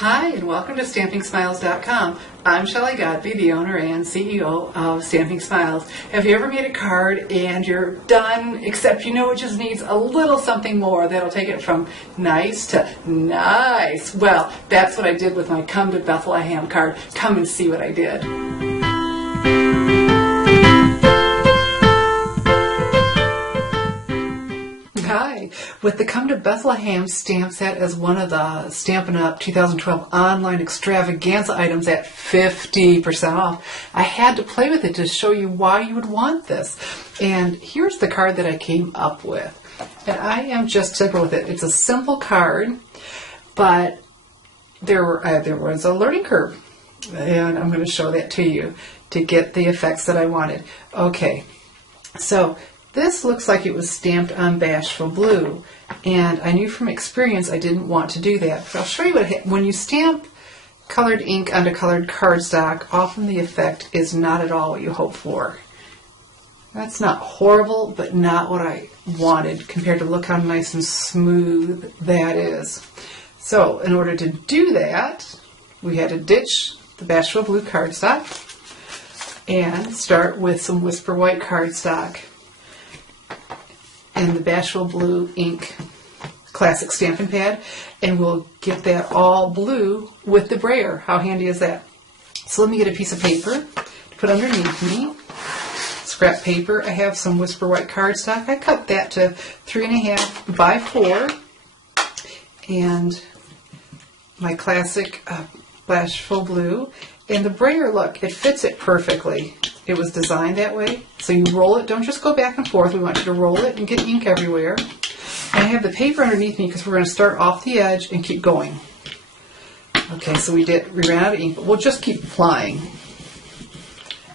Hi, and welcome to StampingSmiles.com. I'm Shelley Godby, the owner and CEO of Stamping Smiles. Have you ever made a card and you're done, except you know it just needs a little something more that'll take it from nice to nice? Well, that's what I did with my Come to Bethlehem card. Come and see what I did. Hi. With the Come to Bethlehem stamp set as one of the Stampin' Up! 2012 online extravaganza items at 50% off, I had to play with it to show you why you would want this. And here's the card that I came up with. And I am just tickled with it. It's a simple card, but there was a learning curve. And I'm going to show that to you to get the effects that I wanted. Okay, so this looks like it was stamped on Bashful Blue, and I knew from experience I didn't want to do that. But I'll show you what when you stamp colored ink onto colored cardstock, often the effect is not at all what you hope for. That's not horrible, but not what I wanted compared to look how nice and smooth that is. So in order to do that, we had to ditch the Bashful Blue cardstock and start with some Whisper White cardstock and the Bashful Blue ink classic stamping pad, and we'll get that all blue with the brayer. How handy is that? So let me get a piece of paper to put underneath me. Scrap paper. I have some Whisper White cardstock. I cut that to 3.5 by 4, and my classic Bashful Blue. And the brayer, look, it fits it perfectly. It was designed that way. So you roll it. Don't just go back and forth. We want you to roll it and get ink everywhere. And I have the paper underneath me because we're going to start off the edge and keep going. Okay, so we ran out of ink, but we'll just keep applying.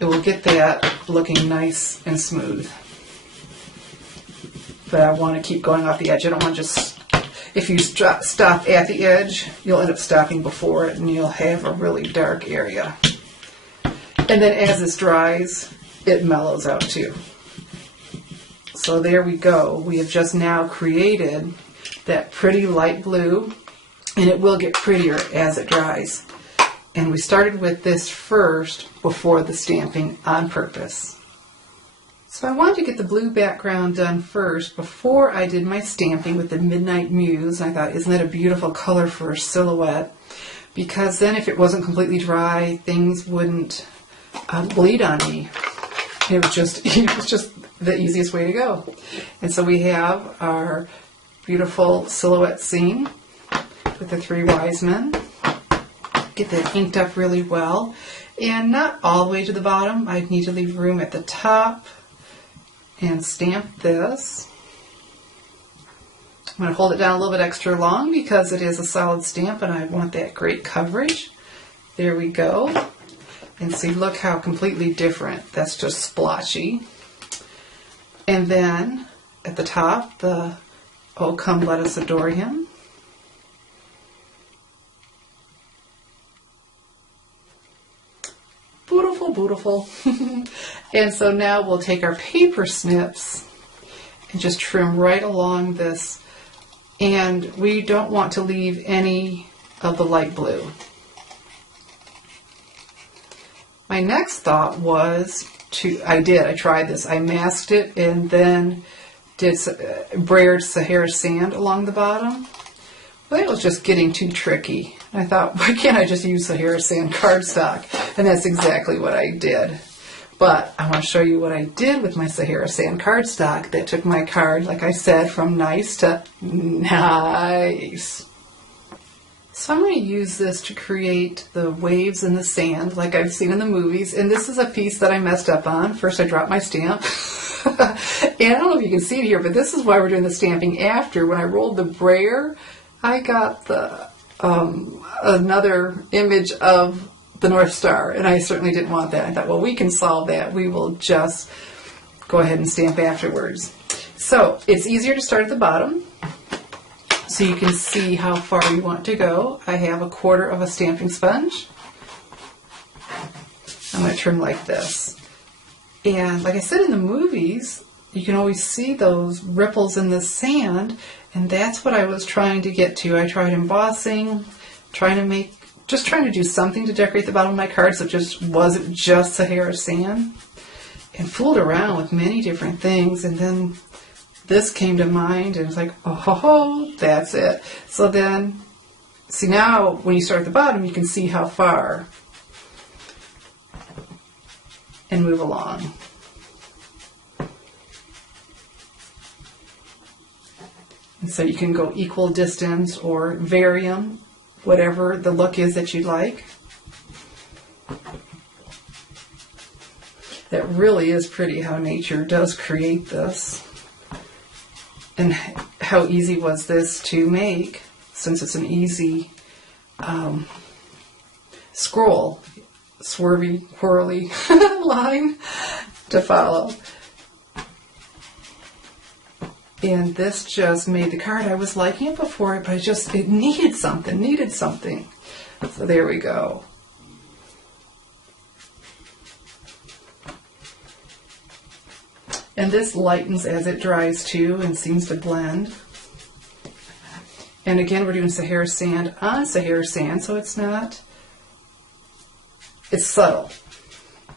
It will get that looking nice and smooth. But I want to keep going off the edge. I don't want to just, if you stop at the edge, you'll end up stopping before it and you'll have a really dark area. And then as this dries, it mellows out too. So there we go. We have just now created that pretty light blue, and it will get prettier as it dries. And we started with this first before the stamping on purpose. So I wanted to get the blue background done first before I did my stamping with the Midnight Muse. I thought, isn't that a beautiful color for a silhouette? Because then if it wasn't completely dry, things wouldn't bleed on me. It was just the easiest way to go. And so we have our beautiful silhouette scene with the 3 wise men. Get that inked up really well. And not all the way to the bottom. I need to leave room at the top and stamp this. I'm going to hold it down a little bit extra long because it is a solid stamp and I want that great coverage. There we go. And see, look how completely different. That's just splotchy. And then at the top, the Oh Come Let Us Adore Him. Beautiful, beautiful. And so now we'll take our paper snips and just trim right along this. And we don't want to leave any of the light blue. My next thought was I tried this. I masked it and then did brayered Sahara sand along the bottom. But it was just getting too tricky. I thought, why can't I just use Sahara sand cardstock? And that's exactly what I did. But I want to show you what I did with my Sahara sand cardstock that took my card, like I said, from nice to nice. So I'm going to use this to create the waves in the sand like I've seen in the movies. And this is a piece that I messed up on. First I dropped my stamp. And I don't know if you can see it here, but this is why we're doing the stamping after. When I rolled the brayer, I got the another image of the North Star. And I certainly didn't want that. I thought, well, we can solve that. We will just go ahead and stamp afterwards. So it's easier to start at the bottom, so you can see how far you want to go. I have 1/4 of a stamping sponge. I'm going to trim like this. And like I said in the movies, you can always see those ripples in the sand, and that's what I was trying to get to. I tried embossing, just trying to do something to decorate the bottom of my card, so it just wasn't just Sahara sand, and fooled around with many different things, and then this came to mind, and it's like, oh, that's it. So then, see, now when you start at the bottom, you can see how far, and move along. And so you can go equal distance or vary them, whatever the look is that you like. That really is pretty how nature does create this. And how easy was this to make, since it's an easy scroll, swervy, whirly line to follow. And this just made the card. I was liking it before, but it needed something. So there we go. And this lightens as it dries too and seems to blend. And again, we're doing Sahara sand on Sahara sand, so it's subtle.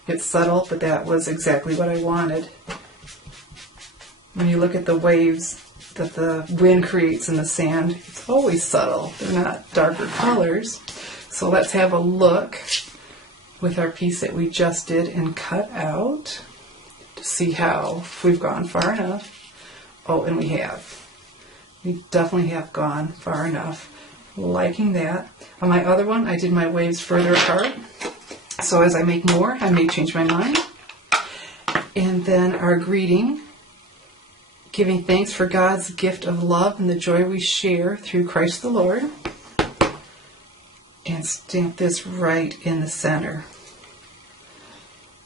It's subtle, but that was exactly what I wanted. When you look at the waves that the wind creates in the sand, it's always subtle. They're not darker colors. So let's have a look with our piece that we just did and cut out to see if we've gone far enough. Oh, and we have. We definitely have gone far enough. Liking that. On my other one, I did my waves further apart. So as I make more, I may change my mind. And then our greeting, giving thanks for God's gift of love and the joy we share through Christ the Lord. And stamp this right in the center.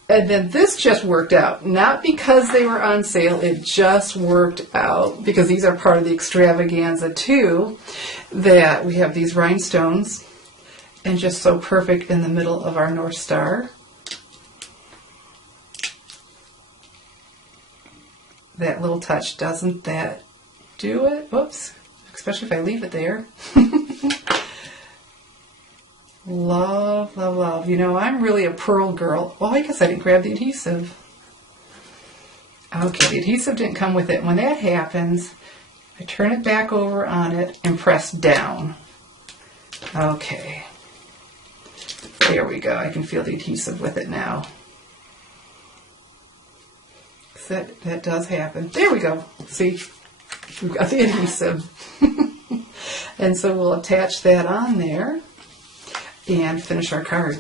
And then this just worked out. Not because they were on sale, it just worked out. Because these are part of the extravaganza too, that we have these rhinestones, and just so perfect in the middle of our North Star. That little touch, doesn't that do it? Whoops, especially if I leave it there. Love, love, love. You know, I'm really a pearl girl. Well, I guess I didn't grab the adhesive. Okay, the adhesive didn't come with it. When that happens, I turn it back over on it and press down. Okay. There we go. I can feel the adhesive with it now. That does happen. There we go. See, we've got the adhesive. And so we'll attach that on there and finish our card.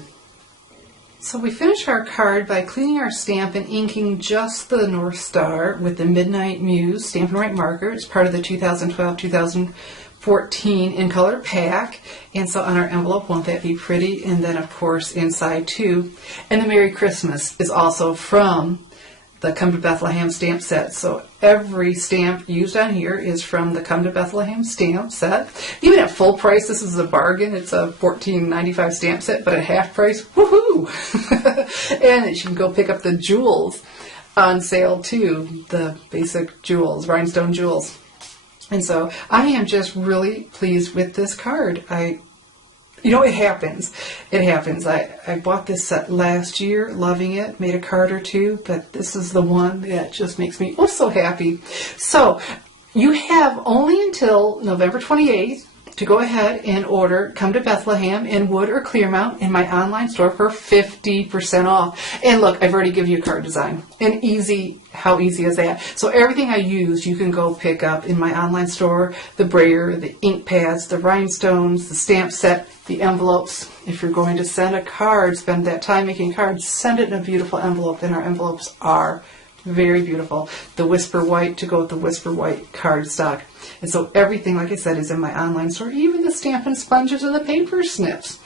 So we finish our card by cleaning our stamp and inking just the North Star with the Midnight Muse Stampin' Right marker. It's part of the 2012-2014 in color pack. And so on our envelope, won't that be pretty? And then of course inside too. And the Merry Christmas is also from the Come to Bethlehem stamp set. So every stamp used on here is from the Come to Bethlehem stamp set. Even at full price, this is a bargain. It's a $14.95 stamp set, but at half price, woohoo! And you can go pick up the jewels on sale too, the basic jewels, rhinestone jewels. And so I am just really pleased with this card. You know, it happens. It happens. I bought this set last year, loving it, made a card or two, but this is the one that just makes me so happy. So you have only until November 28th to go ahead and order Come to Bethlehem in wood or Clearmount in my online store for 50% off. And look, I've already given you a card design. And easy, how easy is that? So everything I use, you can go pick up in my online store, the brayer, the ink pads, the rhinestones, the stamp set, the envelopes. If you're going to send a card, spend that time making cards, send it in a beautiful envelope, and our envelopes are very beautiful. The Whisper White to go with the Whisper White cardstock. And so everything, like I said, is in my online store, even the Stampin' sponges and the paper snips.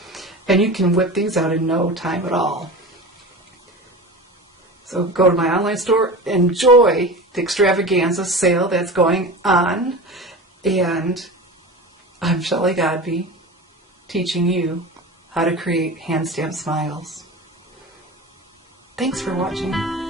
And you can whip these out in no time at all. So go to my online store, enjoy the extravaganza sale that's going on. And I'm Shelley Godby, teaching you how to create hand stamped smiles. Thanks for watching.